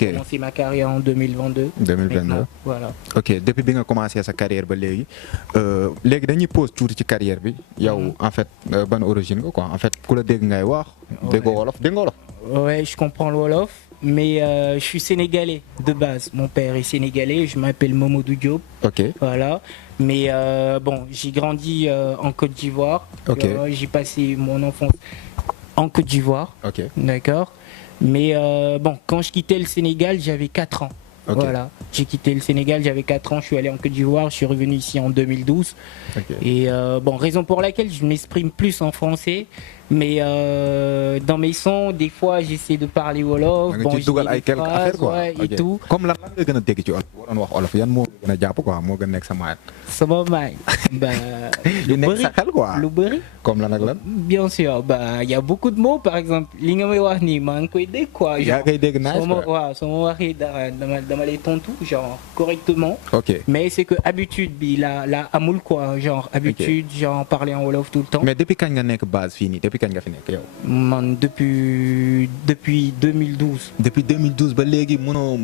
J'ai commencé ma carrière en 2022. 2022. Maintenant, voilà. Ok, depuis que tu as commencé sa carrière, tu as dañuy pose tour ci carrière bi yow en fait bonne origine quoi en fait ku la dégg ngay wax dégg wolof dégg wolof. Ouais, je comprends le Wolof, mais je suis sénégalais de base. Mon père est sénégalais, je m'appelle Momodou Diop. Ok. Voilà. Mais bon, j'ai grandi en Côte d'Ivoire. Ok. J'ai passé mon enfance en Côte d'Ivoire. Ok. D'accord. Mais bon, quand je quittais le Sénégal, j'avais 4 ans. Ok. Voilà. J'ai quitté le Sénégal, j'avais 4 ans, je suis allé en Côte d'Ivoire, je suis revenu ici en 2012. Ok. Et bon, raison pour laquelle je m'exprime plus en français. Mais dans mes sons, des fois, j'essaie de parler Wolof. Bon, je dis des quelques affaires phrases, quoi. ouais, et Ok. tout. Comme lan nga gën a dégg ci wolof yan moo gën a jàpp quoi moo gën a nekk sa maat. Sama maay. Bah, Yu nekk sa xel quoi. lu bëri. Comme lan ak lan. Bien sûr, bah, y a beaucoup de mots, par exemple. Li nga may wax nii maa ngi koy dégg quoi. yaa koy dégg nice quoi. waaw soo ma waxee dara dama lay tontu genre correctement. Ok. Mais c'est que habitude bi la amul quoi, genre habitude, genre parler en Wolof tout le temps. Mais depuis kañ nga nekk base fii nii depuis kañ nga fi nekk yow. Man, depuis 2012. Depuis 2012 ba léegi mënoo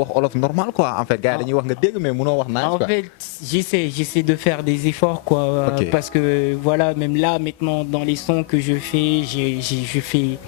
wax wolof normal quoi en fait gars yi dañuy wax nga dégg mais mënoo wax nice En quoi. fait, j'essaie de faire des efforts quoi, Ok. parce que voilà, même là maintenant dans les sons que je fais, je fais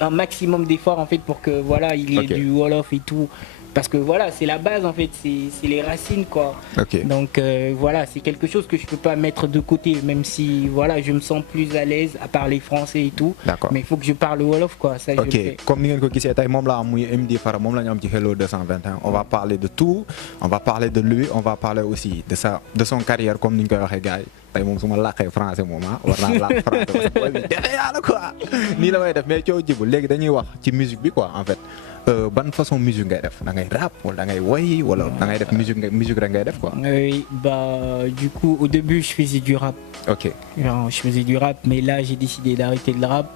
un maximum d'efforts en fait pour que voilà, il y ait Ok. du Wolof et tout. Parce que voilà, c'est la base en fait, c'est les racines quoi. Ok. Donc voilà, c'est quelque chose que je peux pas mettre de côté, même si voilà, je me sens plus à l'aise à parler français et tout. D'accord. Mais il faut que je parle Wolof quoi, ça je le Ok, fais. comme ni ngeen ko gisee tey moom la am muy MD Fara moom la ñu am ci Hello 221 on va parler de tout on va parler de lui on va parler aussi de son carrière comme ni ñu koy waxee gars yi tey moom su ma làqee français moom war naa làq français parce que booy bi defe yàlla quoi nii la may def mais coow jibul léegi dañuy wax ci musique bi quoi en fait ban façon musique ngay def da ngay rap wala da ngay woy wala da ngay def musique rek ngay def quoi. Oui, bah du coup au début je faisais du rap. Ok. Genre, je faisais du rap, mais là j'ai décidé d'arrêter le rap.